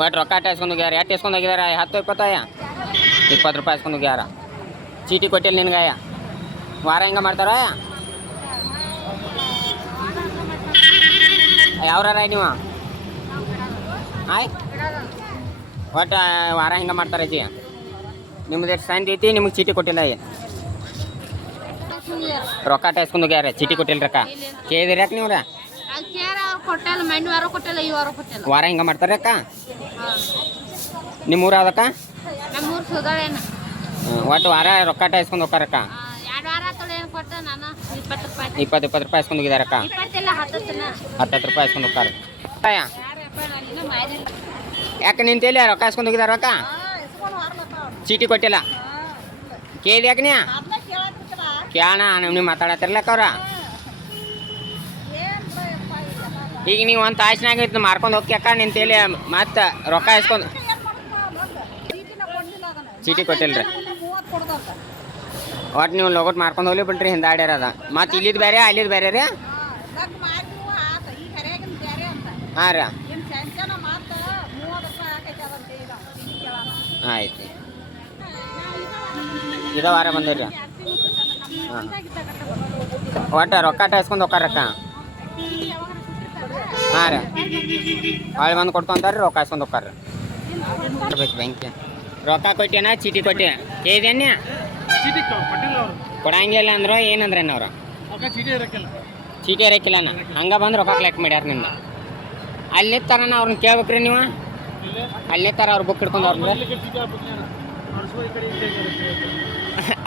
ಒಟ್ಟು ರೊಕ್ಕ ಇಸ್ಕೊಂಡು ಹೋಗ್ಯಾರ ಎಷ್ಟು ಇಸ್ಕೊಂಡು ಹೋಗಿದಾರ 10 20 ರೂಪಾಯಿ ಇಸ್ಕೊಂಡು ಹೋಗ್ಯಾರ ಚೀಟಿ ಕೊಟ್ಟಿಲ್ಲ ನಿನ್ಗಾಯ ವಾರ ಹಿಂಗೆ ಮಾಡ್ತಾರ ಯಾವ್ರಾರ ನೀವು ಆಯ್ ಒಟ್ಟು ವಾರ ಹಿಂಗೆ ಮಾಡ್ತಾರೆ ಅಜ್ಜಿ ನಿಮ್ದು ಎಷ್ಟು ಸಂಜೆ ಐತಿ ನಿಮಗೆ ಚೀಟಿ ಕೊಟ್ಟಿಲ್ಲ ರೊಕ್ಕ ಇಸ್ಕೊಂಡು ಹೋಗ್ಯಾರ ಚೀಟಿ ಕೊಟ್ಟಿಲ್ಲ ರೊಕ್ಕ ಕೇಳಿದ್ರಿ ಯಾಕೆ ನೀವು ವಾರ ಹಿಂಗೆ ಮಾಡ್ತಾರೆ ಅಕ್ಕ ನಿಮ್ಮೂರು ಯಾವ್ದಕ್ಕ ಒಟ್ಟು ವಾರ ರೊಕ್ಕ ಇಸ್ಕೊಂಡು ಹೋಗ್ತಾರಕ್ಕ 20 ರೂಪಾಯಿ ಇಸ್ಕೊಂಡು ಹೋಗಿದಾರಕ್ಕ 10 ರೂಪಾಯಿ ಇಸ್ಕೊಂಡು ಹೋಗ್ತಾರೆ ಯಾಕೆ ನಿಂತೇಲಿ ರೊಕ್ಕ ಇಸ್ಕೊಂಡು ಹೋಗಿದಾರಕ್ಕ ಚೀಟಿ ಕೊಟ್ಟಿಲ್ಲ ಕೇಳಿ ಯಾಕೆ ನೀ ಕೇಳೋಣ ನೀವು ಮಾತಾಡತ್ತಿರ್ಲಕ್ಕ ಅವ್ರ ಈಗ ನೀವು ಒಂದು ತಾಸಿನಾಗ ಮಾರ್ಕೊಂಡು ಹೋಗ್ಯಾಕ ನಿಂತೇಲಿ ಮತ್ತೆ ರೊಕ್ಕ ಇಸ್ಕೊಂಡು ಚೀಟಿ ಕೊಟ್ಟಿಲ್ಲ ರೀ ಒಟ್ಟು ನೀವು ಲೋಗೋಟ್ ಮಾರ್ಕೊಂಡು ಹೋಗ್ಲಿ ಬಿಡ್ರಿ ಹಿಂದಾಡ್ಯಾರದ ಮತ್ತು ಇಲ್ಲಿದ್ದು ಬೇರೆ ಅಲ್ಲಿದ್ದು ಬೇರೆ ರೀ ಹಾಂ ರೀ ಆಯ್ತು ಇದ ವಾರ ಬಂದಿರಿ ಹಾಂ ಒಟ್ಟು ರೊಕ್ಕ ಇಸ್ಕೊಂಡು ಹೋಗ್ತಾರಕ್ಕ ಹಾಂ ರೀ ಹೊಳ್ಳಿ ಬಂದು ಕೊಡ್ಕೊಂತಾರೆ ರೊಕ್ಕ ಇಸ್ಕೊಂಡು ಹೋಗ್ತಾರೆ ಬೇಕು ಬ್ಯಾಂಕ್ಗೆ ರೊಕ್ಕ ಕೊಟ್ಟೇನ ಚೀಟಿ ಕೊಟ್ಟೆ ಕೇಳಿದೇನೆ ಕೊಡಂಗಿಲ್ಲ ಅಂದ್ರು ಏನಂದ್ರೇನು ಅವ್ರು ಚೀಟಿ ಇರಕ್ಕಿಲ್ಲನ ಹಂಗೆ ಬಂದು ರೊಕ್ಕ ಕಲೆಕ್ಟ್ ಮಾಡ್ಯಾರ ನಿಮ್ದು ಅಲ್ಲಿ ನಿಂತಾರನ ಅವ್ರನ್ನ ಕೇಳ್ಬೇಕ್ರಿ ನೀವು ಅಲ್ಲಿ ನಿಂತಾರ ಅವ್ರು ಬುಕ್ ಹಿಡ್ಕೊಂಡು ಅವ್ರನ್ನ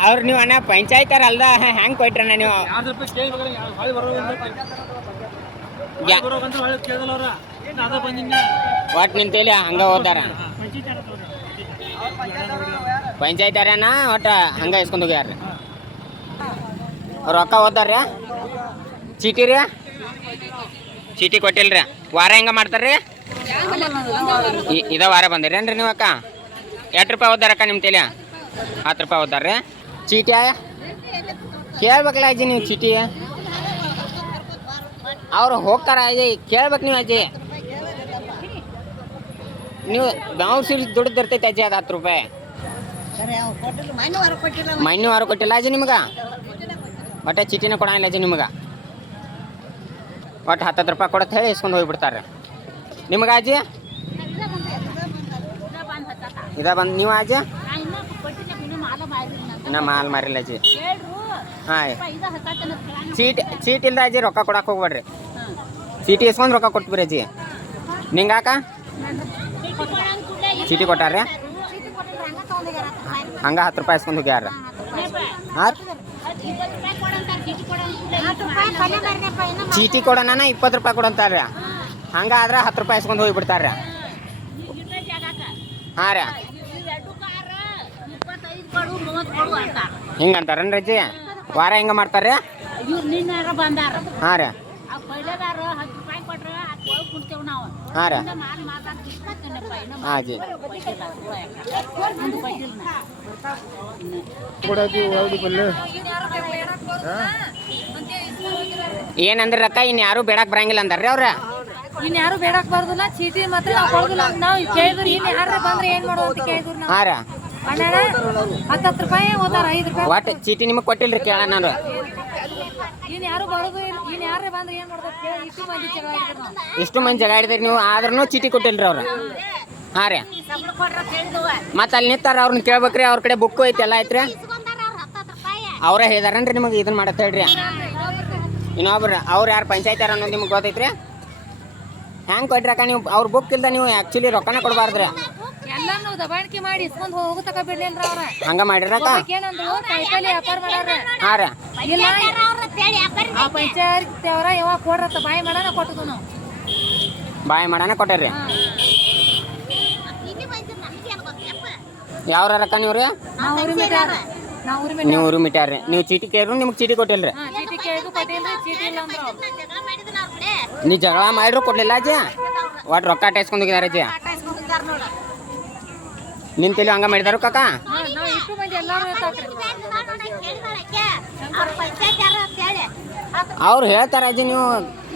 ಅವ್ರು ನೀವು ಅಣ್ಣ ಪಂಚಾಯತರ ಅಲ್ದ ಹೆಂಗೆ ಕೊಟ್ರಣ್ಣ ನೀವು ಒಟ್ಟು ನಿಂತೇಲಿ ಹಂಗೆ ಹೋದಾರ ಪಂಚಾಯತಾರನ ಒಟ್ಟು ಹಂಗೆ ಇಸ್ಕೊಂಡು ಹೋಗ್ಯಾರ ರೊಕ್ಕ ಓದಾರ್ರಿ ಚೀಟಿ ರೀ ಚೀಟಿ ಕೊಟ್ಟಿಲ್ರಿ ವಾರ ಹೆಂಗೆ ಮಾಡ್ತಾರ್ರಿ ಇದ ವಾರ ಬಂದಿರೇನ್ರಿ ನೀವು ಅಕ್ಕ 8 ರೂಪಾಯಿ ಓದಾರಕ್ಕ ನಿಮ್ಮ ತಲೆ 10 ರೂಪಾಯಿ ಓದಾರ್ರಿ ಚೀಟಿ ಕೇಳ್ಬೇಕಲ್ಲ ಅಜ್ಜಿ ನೀವು ಚೀಟಿ ಅವ್ರು ಹೋಗ್ತಾರ ಅಜ್ಜಿ ಕೇಳ್ಬೇಕು ನೀವು ಅಜ್ಜಿ ನೀವು ಬೆಂಗ್ಳೂರು ಸೀರೆ ದುಡ್ಡು ತರ್ತೈತೆ ಅಜ್ಜಿ ಅದು 10 ರೂಪಾಯಿ ಮಣ್ಣು ವಾರ ಕೊಟ್ಟಿಲ್ಲ ಅಜ್ಜಿ ನಿಮ್ಗೆ ಒಟ್ಟೆ ಚೀಟಿನ ಕೊಡಂಗಿಲ್ಲ ಅಜ್ಜಿ ನಿಮ್ಗೆ ಒಟ್ಟು 10 ರೂಪಾಯಿ ಕೊಡತ್ತೆ ಹೇಳಿ ಇಸ್ಕೊಂಡು ಹೋಗಿಬಿಡ್ತಾರೆ ನಿಮ್ಗೆ ಅಜ್ಜಿ ಇದ ಬಂದು ನೀವು ಅಜ್ಜಿ ಇನ್ನ ಮಾಲ್ ಮಾರಿಲ್ಲ ಅಜ್ಜಿ ಹಾಂ ಚೀಟಿ ಇಲ್ದ ಅಜ್ಜಿ ರೊಕ್ಕ ಕೊಡಕ್ಕೆ ಹೋಗ್ಬೇಡ್ರಿ ಚೀಟಿ ಇಸ್ಕೊಂಡು ರೊಕ್ಕ ಕೊಟ್ಬಿರಿ ಅಜ್ಜಿ ನಿಂಗಾಕ ಚೀಟಿ ಕೊಟ್ಟಾರ್ರಿ ಹಂಗೆ 10 ರೂಪಾಯಿ ಇಸ್ಕೊಂಡು ಹೋಗ್ಯಾರ ಹಾಂ ಚೀಟಿ ಕೊಡೋಣ 20 ರೂಪಾಯಿ ಕೊಡಂತಾರ್ರಿ ಹಂಗಾದ್ರೆ 10 ರೂಪಾಯಿ ಇಸ್ಕೊಂಡು ಹೋಗಿಬಿಡ್ತಾರ್ರಿ ಹಾಂ ರೀ ಹಿಂಗೆ ಅಂತಾರನ್ರಿ ಅಜ್ಜಿ ವಾರ ಹೆಂಗೆ ಮಾಡ್ತಾರೆ ಹಾಂ ರೀ ಹಾಂ ರೀ ಹಾಂ ಜಿ ಏನಂದ್ರೆ ರೊಕ್ಕ ಇನ್ನು ಯಾರು ಬೇಡಕ್ಕೆ ಬರಂಗಿಲ್ಲ ಅಂದಾರ್ರಿ ಅವ್ರ ಇನ್ನು ಯಾರು ಬೇಡಕ್ಕೆ ಬರೋದಿಲ್ಲ ಚೀಟಿ ಮಾತ್ರ ನಾವು ಕೊಡೋದಿಲ್ಲ ನಾವು ಕೇಳಿದ್ರು ಇನ್ನು ಯಾರು ಬಂದ್ರೆ ಏನು ಮಾಡೋದು ಅಂತ ಕೇಳಿದ್ರು ನಾವು ಹಾಂ ರೀ ಅಣ್ಣ 10 ರೂಪಾಯಿ ಓದಾರ 5 ರೂಪಾಯಿ ಒಟ್ಟು ಚೀಟಿ ನಿಮಗೆ ಕೊಟ್ಟಿಲ್ರಿ ಕೇಳ ನಾನು ಇನ್ನು ಯಾರು ಬರೋದು ಇನ್ನು ಯಾರೇ ಬಂದ್ರೆ ಏನು ಮಾಡೋದು ಕೇಳಿ ಇಷ್ಟು ಮಂದಿ ಜಗ ಹಿಡಿದ್ರಿ ನೀವು ಆದ್ರೂ ಚೀಟಿ ಕೊಟ್ಟಿಲ್ರಿ ಅವ್ರು ಹಾಂ ರೀ ಮತ್ತೆ ಅಲ್ಲಿ ನಿಂತಾರ ಅವ್ರನ್ನ ಕೇಳ್ಬೇಕ್ರಿ ಅವ್ರ ಕಡೆ ಬುಕ್ಕು ಐತಿ ಎಲ್ಲ ಐತ್ರಿ ಅವರೇ ಹೇಳಿದಾರನ್ರಿ ನಿಮಗೆ ಇದನ್ನ ಮಾಡತ್ತೆ ಹೇಳ್ರಿ ಇನ್ನೊಬ್ರು ಅವ್ರು ಯಾರು ಪಂಚಾಯತಾರ ಅನ್ನೋದು ನಿಮ್ಗೆ ಗೊತ್ತೈತ್ರಿ ಹೆಂಗೆ ಕೊಟ್ರಕ್ಕ ನೀವು ಅವ್ರ ಬುಕ್ ಇಲ್ದ ನೀವು ಆ್ಯಕ್ಚುಲಿ ರೊಕ್ಕನ ಕೊಡಬಾರ್ದ್ರಿ ಎಲ್ಲ ನಾವು ದಬಾಣಿಕೆ ಮಾಡಿ ಇಸ್ಕೊಂಡು ಹೋಗತಕ್ಕ ಬಿಡ್ಲೇನ್ರ ಅವ್ರ ಹಂಗ ಮಾಡಿರಕ್ಕ ಏನಂದ್ರು ಕೈಕಲ್ಲಿ ವ್ಯಾಪಾರ ಮಾಡ್ಯಾರ ಹಾಂ ರೀ ಇಲ್ಲ ಆ ಪಂಚಾಯತ್ ಅವ್ರ ಯಾವಾಗ ಕೊಡ್ರತ್ತ ಬಾಯಿ ಮಾಡೋಣ ಕೊಟ್ಟದು ನಾವು ಬಾಯ್ ಮಾಡಾನ ಕೊಟ್ಟಾರ್ರಿ ಯಾವ್ರ ರೊಕ್ಕ ನೀವು ರೀ ನೀವು ಊರು ಮಿಟ್ಯಾರ್ರಿ ನೀವು ಚೀಟಿ ಕೇಳ್ರು ನಿಮ್ಗೆ ಚೀಟಿ ಕೊಟ್ಟಿಲ್ರಿ ಚೀಟಿ ಕೇಳಿದ್ರು ಕೊಟ್ಟಿಲ್ರಿ ಚೀಟಿ ಇಲ್ಲ ಅಂದ್ರು ನೀ ಜಗಳ ಮಾಡಿದ್ರು ಕೊಡ್ಲಿಲ್ಲ ಅಜ್ಜಿ ಒಟ್ಟು ರೊಕ್ಕ ಇಸ್ಕೊಂಡು ಹೋಗಿದಾರ ಅಜ್ಜಿ ನಿಂತಲ್ಲಿ ಹಂಗ ಮಾಡಿದಾರು ಕಾಕ ನಾವು ಇಷ್ಟು ಮಂದಿ ಎಲ್ಲರೂ ಅವ್ರು ಹೇಳ್ತಾರ ಅಜ್ಜಿ ನೀವು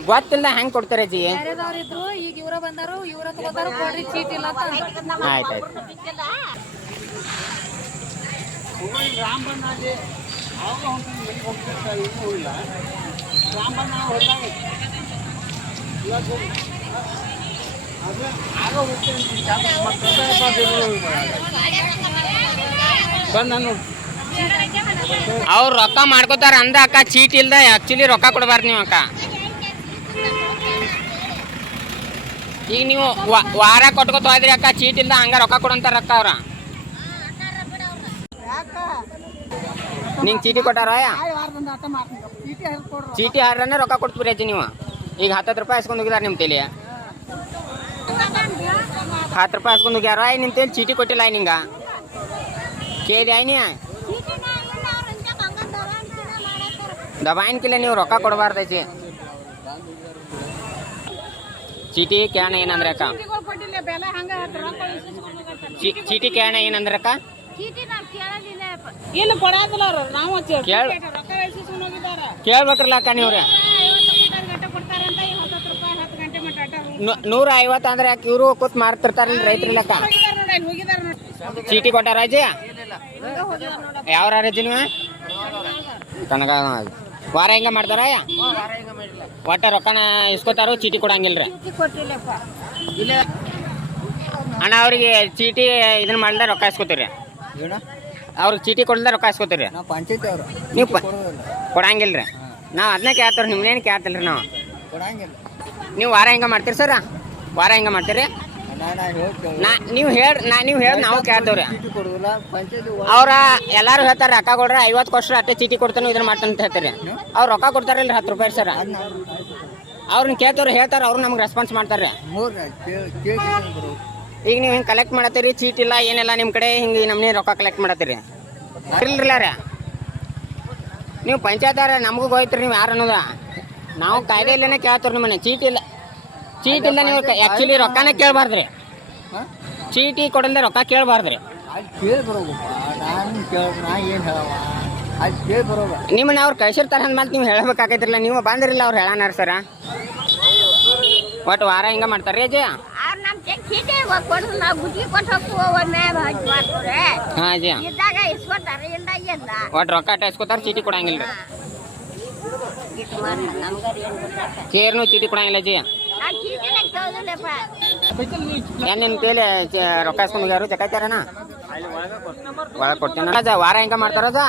ಗೊತ್ತಿಲ್ಲ ಹೆಂಗೆ ಕೊಡ್ತಾರೆ ಅಜ್ಜಿ? ಬೇರೆದವ್ರು ಇದ್ರು ಈಗ ಇವ್ರ ಬಂದಾರು ಇವ್ರ ತಗೋತಾರು ಕೊಡ್ರಿ ಚೀಟಿ ಇಲ್ಲ ಅಂತ ಅಂದ್ರು. ಆಯ್ತು ಅವ್ರು ರೊಕ್ಕ ಮಾಡ್ಕೋತಾರ ಅಂದ ಅಕ್ಕ, ಚೀಟ್ ಇಲ್ದ ಆಕ್ಚುಲಿ ರೊಕ್ಕ ಕೊಡಬಾರ್ದು ನೀವು ಅಕ್ಕ. ಈಗ ನೀವು ವಾರ ಕೊಟ್ಕೋತ ಹೋದ್ರಿ ಅಕ್ಕ, ಚೀಟ್ ಇಲ್ದ ಹಂಗ ರೊಕ್ಕ ಕೊಡಂತಾರ ಅಕ್ಕ ಅವ್ರ. ನಿಂಗೆ ಚೀಟಿ ಕೊಟ್ಟಾರ? ಚೀಟಿ ಹಾಡ್ರನ್ನ ರೊಕ್ಕ ಕೊಡ್ತೀರಿ ಅಜ್ಜಿ ನೀವು. ಈಗ 10 ರೂಪಾಯಿ ಹಸ್ಕೊಂಡು ಹೋಗಿದಾರ ನಿಮ್ಮ ತಲೆ. 10 ರೂಪಾಯಿ ಹಸ್ಕೊಂಡು ಹೋಗ್ಯಾರ, ನಿಮ್ ತಲೆ ಚೀಟಿ ಕೊಟ್ಟಿಲ್ಲ ನಿಂಗ ಕೇಳಿ ಆಯ್ನಿ ದಬಾಯಿನ್ಕಿಲ್ಲ ನೀವು ರೊಕ್ಕ ಕೊಡಬಾರ್ದೈತಿ. ಚೀಟಿ ಕ್ಯಾಣ ಏನಂದ್ರೆ ಅಕ್ಕ? ಚೀಟಿ ಕ್ಯಾಣ ಏನಂದ್ರೆ ಅಕ್ಕ? ಕೇಳ್ಬೇಕ್ರಲ್ಲ ಅಕ್ಕ ನೀವ್ರಿ. 150 ಅಂದ್ರೆ ಯಾಕೆ ಇವರು ಕೂತ್ ಮಾರ್ತಿರ್ತಾರಲ್ಲ ರೈತರಿಲ್ಲಕ್ಕ. ಚೀಟಿ ಕೊಟ್ಟಾರ ಅಜ್ಜಿ? ಯಾವ ಅಜ್ಜಿ ನೀವು? ಕನಕ ವಾರ ಹೆಂಗ ಮಾಡ್ತಾರ? ಒಟ್ಟ ರೊಕ್ಕನ ಇಸ್ಕೋತಾರೋ ಚೀಟಿ ಕೊಡಂಗಿಲ್ರಿ ಅಣ್ಣ. ಅವ್ರಿಗೆ ಚೀಟಿ ಇದನ್ನ ಮಾಡ್ದ ರೊಕ್ಕ ಇಸ್ಕೋತೀರಿ? ಅವ್ರಿಗೆ ಚೀಟಿ ಕೊಡ್ದ ರೊಕ್ಕ ಇಸ್ಕೋತೀರಿ ನೀವು? ಕೊಡಂಗಿಲ್ರಿ. ನಾವು ಅದನ್ನ ಕೇಳ್ತಾರ, ನಿಮ್ನೇನು ಕೇಳ್ತಿಲ್ರಿ ನಾವು. ನೀವು ವಾರ ಹೆಂಗ ಮಾಡ್ತೀರಿ ಸರ? ವಾರ ಹೆಂಗ ಮಾಡ್ತೀರಿ ನೀವು ಹೇಳಿ ನಾವು ಕೇಳ್ತೇವ್ರಿ. ಅವ್ರ ಎಲ್ಲಾರು ಹೇಳ್ತಾರ ರೊಕ್ಕ ಕೊಡ್ರಿ, 50 ಕೊಡ್ರಿ ಅಷ್ಟೇ ಚೀಟಿ ಕೊಡ್ತಾನೆ ಇದನ್ನ ಮಾಡ್ತಾನೆ ಅಂತ ಹೇಳ್ತಾರೆ. ಅವ್ರು ರೊಕ್ಕ ಕೊಡ್ತಾರಲ್ರಿ 10 ರೂಪಾಯಿ ಸರ. ಅವ್ರನ್ನ ಕೇಳ್ತವ್ರಿ, ಹೇಳ್ತಾರ, ಅವ್ರು ನಮ್ಗೆ ರೆಸ್ಪಾನ್ಸ್ ಮಾಡ್ತಾರೆ. ಈಗ ನೀವು ಹಿಂಗೆ ಕಲೆಕ್ಟ್ ಮಾಡತ್ತೀರಿ, ಚೀಟಿ ಇಲ್ಲ ಏನಿಲ್ಲ ನಿಮ್ಮ ಕಡೆ, ಹಿಂಗೆ ನಮ್ಮನೆ ರೊಕ್ಕ ಕಲೆಕ್ಟ್ ಮಾಡತ್ತೀರಿ ಇಲ್ರಿಲ್ಲ ರೀ. ನೀವು ಪಂಚಾಯತ್ ನಮಗೂ ಹೋಯ್ತ್ರಿ ನೀವು ಯಾರು ಅನ್ನೋದ. ನಾವು ಕಾಯ್ದೆ ಇಲ್ಲೇ ಕೇಳ್ತವ್ರಿ ನಿಮ್ಮನೆ. ಚೀಟಿ ಇಲ್ಲ ನೀವು ಆ್ಯಕ್ಚುಲಿ ರೊಕ್ಕನ ಕೇಳಬಾರ್ದ್ರಿ. ಚೀಟಿ ಕೊಡಲ್ದೆ ರೊಕ್ಕ ಕೇಳಬಾರ್ದ್ರಿ. ನಿಮ್ಮನ್ನ ಅವ್ರು ಕಳ್ಸಿರ್ತಾರ ಅಂದ್ಮೇಲೆ ನೀವು ಹೇಳಬೇಕಾಗೈತಿರಲ್ಲ. ನೀವು ಬಂದಿರಲಿಲ್ಲ ಅವ್ರು ಹೇಳಾನಾರ ಸರ. ಒಟ್ಟು ವಾರ ಹಿಂಗೆ ಮಾಡ್ತಾರೆ ಅಜ್ಜಿ? ಹಾಂ ಅಜ್ಜಿ. ಒಟ್ಟು ರೊಕ್ಕ ಅಟ್ಟ ಇಸ್ಕೋತಾರ, ಚೀಟಿ ಕೊಡಂಗಿಲ್ಲ ರೀ. ಚೇರ್ನು ಚೀಟಿ ಕೊಡಂಗಿಲ್ಲ ಅಜ್ಜಿ? ಏನೇನು ಕೇಳಿ ರೊಕ್ಕ ಇಸ್ಕೊಂಡು ಯಾರು ಚಕಾಯ್ತಾರಣ ಒಳಗೆ ಕೊಡ್ತೀನಿ ಅಜ್ಜ. ವಾರ ಹೆಂಗ ಮಾಡ್ತಾರ ಅಜ್ಜ?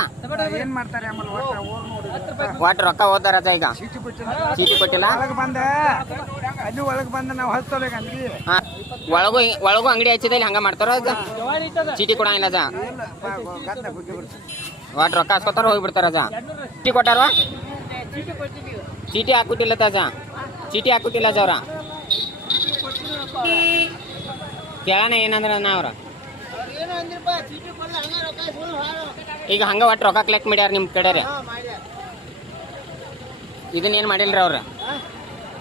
ಒಟ್ಟು ರೊಕ್ಕ ಓದ್ತಾರ ಅಜ್ಜ. ಈಗ ಚೀಟಿ ಕೊಟ್ಟಿಲ್ಲ. ಹಾಂ, ಒಳಗೂ ಅಂಗಡಿ ಹಚ್ಚಿದಲ್ಲಿ ಹಂಗ ಮಾಡ್ತಾರ ಅಜ್ಜ? ಚೀಟಿ ಕೊಡಂಗಿಲ್ಲ ಅಜ್ಜ? ಒಟ್ಟು ರೊಕ್ಕ ಇಸ್ಕೊತಾರ ಹೋಗ್ಬಿಡ್ತಾರ ಅಜ್ಜ. ಚೀಟಿ ಕೊಟ್ಟಾರ? ಚೀಟಿ ಹಾಕ್ಬಿಟ್ಟಿಲ್ಲ ಅಜ್ಜ? ಚೀಟಿ ಹಾಕ್ಬಿಟ್ಟಿಲ್ಲ ಅಜ್ಜ ಅವ್ರ? ಕೇಳೋಣ ಏನಂದ್ರ ಅವ್ರ ಈಗ ಹಂಗ ಒಟ್ಟು ರೊಕ್ಕ ಕಲೆಕ್ಟ್ ಮಾಡ್ಯಾರ ನಿಮ್ಮ ಕಡೆ ರೀ. ಇದನ್ನೇನು ಮಾಡಿಲ್ರಿ ಅವ್ರು?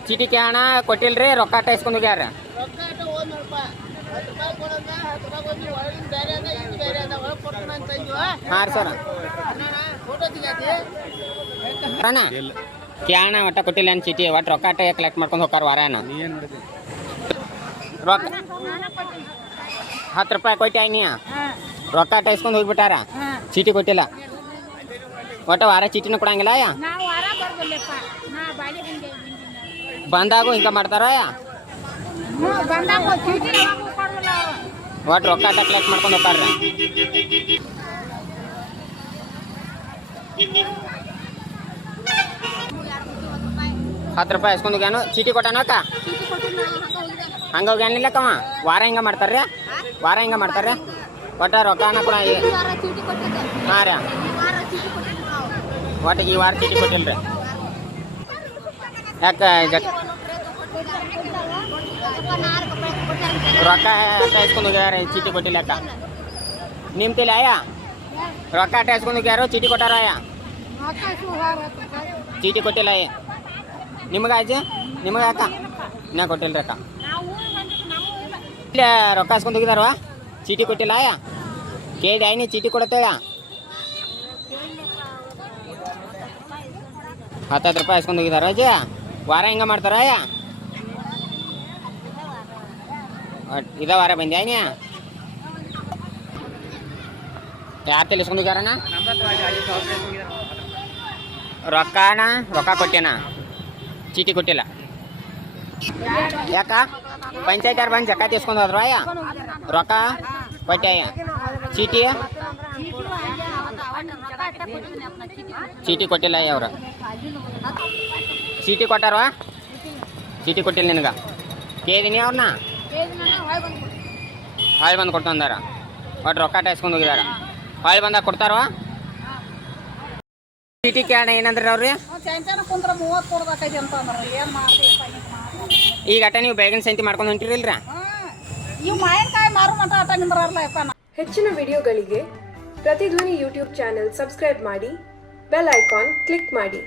ಚೀಟಿ ಕೇಳೋಣ ಕೊಟ್ಟಿಲ್ರಿ, ರೊಕ್ಕ ಅಟ್ಟ ಇಸ್ಕೊಂಡು ಹೋಗ್ಯಾರ. ಹಾಂ ರೀ ಸರ್. ಕೇಳೋಣ ಒಟ್ಟ ಕೊಟ್ಟಿಲ್ಲ ಏನು ಚೀಟಿ, ಒಟ್ಟು ರೊಕ್ಕ ಅಟ್ಟ ಕಲೆಕ್ಟ್ ಮಾಡ್ಕೊಂಡು ಹೋಗಾರ ವಾರನ. ರೊಕ್ಕ 10 ರೂಪಾಯಿ ಕೊಟ್ಟಿ ನೀ ರೊಕ್ಕ ಅಟ್ಟ ಇಸ್ಕೊಂಡು ಹೋಗ್ಬಿಟ್ಟಾರ, ಚೀಟಿ ಕೊಟ್ಟಿಲ್ಲ. ಒಟ್ಟು ವಾರ ಚೀಟಿನೂ ಕೊಡಂಗಿಲ್ಲ. ಬಂದಾಗೂ ಹಿಂಗ ಮಾಡ್ತಾರ? ಒಟ್ಟು ರೊಕ್ಕ ಅಟ್ಟ ಕಲೆಕ್ಟ್ ಮಾಡ್ಕೊಂಡು ಹೋಗಾರ. ₹10 ಇಸ್ಕೊಂಡು ಹೋಗ್ಯಾನು, ಚೀಟಿ ಕೊಟ್ಟಾನ ಅಕ್ಕ? ಹಂಗ ಹೋಗ್ಯಾನಿಲ್ಲಕ್ಕವ. ವಾರ ಹಿಂಗ ಮಾಡ್ತಾರ್ರಿ? ವಾರ ಹಿಂಗ ಮಾಡ್ತಾರ್ರಿ? ಒಟ್ಟ ರೊಕ್ಕನ ಕೂಡ ಹಾಂ ರೀ. ಒಟ್ಟಿಗೆ ಈ ವಾರ ಚೀಟಿ ಕೊಟ್ಟಿಲ್ರಿ ಯಾಕೆ? ರೊಕ್ಕ ಅಟ್ಟ ಇಸ್ಕೊಂಡು ಹೋಗ್ಯಾರ, ಚೀಟಿ ಕೊಟ್ಟಿಲ್ಲ ಅಕ್ಕ. ನಿಮ್ಮ ತಲೆ ಆಯ ರೊಕ್ಕ ಅಟ್ಟ ಇಸ್ಕೊಂಡು ಹೋಗ್ಯಾರು, ಚೀಟಿ ಕೊಟ್ಟಾರ ಆಯ? ಚೀಟಿ ಕೊಟ್ಟಿಲ್ಲ ನಿಮಗೆ ಅಜ್ಜಿ? ನಿಮಗೆ ಅಕ್ಕ? ಇನ್ನೂ ಕೊಟ್ಟಿಲ್ಲ ಅಕ್ಕ. ಇಲ್ಲ ರೊಕ್ಕ ಇಸ್ಕೊಂಡು ಹೋಗಿದಾರವ, ಚೀಟಿ ಕೊಟ್ಟಿಲ್ಲ ಆಯ? ಕೇಳಿ ಆಯ್ನಿ ಚೀಟಿ ಕೊಡತ್ತೇಳ? ₹10 ಇಸ್ಕೊಂಡು ಹೋಗಿದಾರ ಅಜ್ಜಿ? ವಾರ ಹಿಂಗೆ ಮಾಡ್ತಾರ ಇದ ವಾರ ಬಂದ್ಯಾ ನೀ ಯಾರು ತಿಳಿಸ್ಕೊಂಡು ಹೋಗ್ಯಾರಣ ರೊಕ್ಕ ಕೊಟ್ಟೇನ ಚೀಟಿ ಕೊಟ್ಟಿಲ್ಲ ಯಾಕ ಪಂಚಾಯತ್ ಯಾರು ಬಂದು ಜಕ್ಕ ತಿಸ್ಕೊಂಡು ಹೋದ್ರು ರೊಕ್ಕ ಕೊಟ್ಟೆ ಚೀಟಿ ಕೊಟ್ಟಿಲ್ಲ ಅವ್ರ ಚೀಟಿ ಕೊಟ್ಟಾರವಾ ಚೀಟಿ ಕೊಟ್ಟಿಲ್ಲ ನಿನಗೆ ಕೇಳಿದೀನಿ ಅವ್ರನ್ನ ಹೊಳ್ಳಿ ಬಂದು ಕೊಡ್ತಂದಾರ ಒಟ್ಟು ರೊಕ್ಕ ಇಸ್ಕೊಂಡು ಹೋಗಿದಾರ ಹೊಳ್ಳಿ ಬಂದಾಗ ಕೊಡ್ತಾರವಾ ಚೀಟಿ ಕೇಳ ಏನಂದ್ರಿ ಅವ್ರಿ ಈಗ ಅಟ ನೀವು ಬೆಳಗಿನ ಸಂತಿ ಮಾಡ್ಕೊಂಡು ಹೊಂಟಿರಿಲ್ರ ಹೆಚ್ಚಿನ ವಿಡಿಯೋಗಳಿಗೆ ಪ್ರತಿಧ್ವನಿ ಯೂಟ್ಯೂಬ್ ಚಾನೆಲ್ ಸಬ್ಸ್ಕ್ರೈಬ್ ಮಾಡಿ ಬೆಲ್ ಐಕಾನ್ ಕ್ಲಿಕ್ ಮಾಡಿ.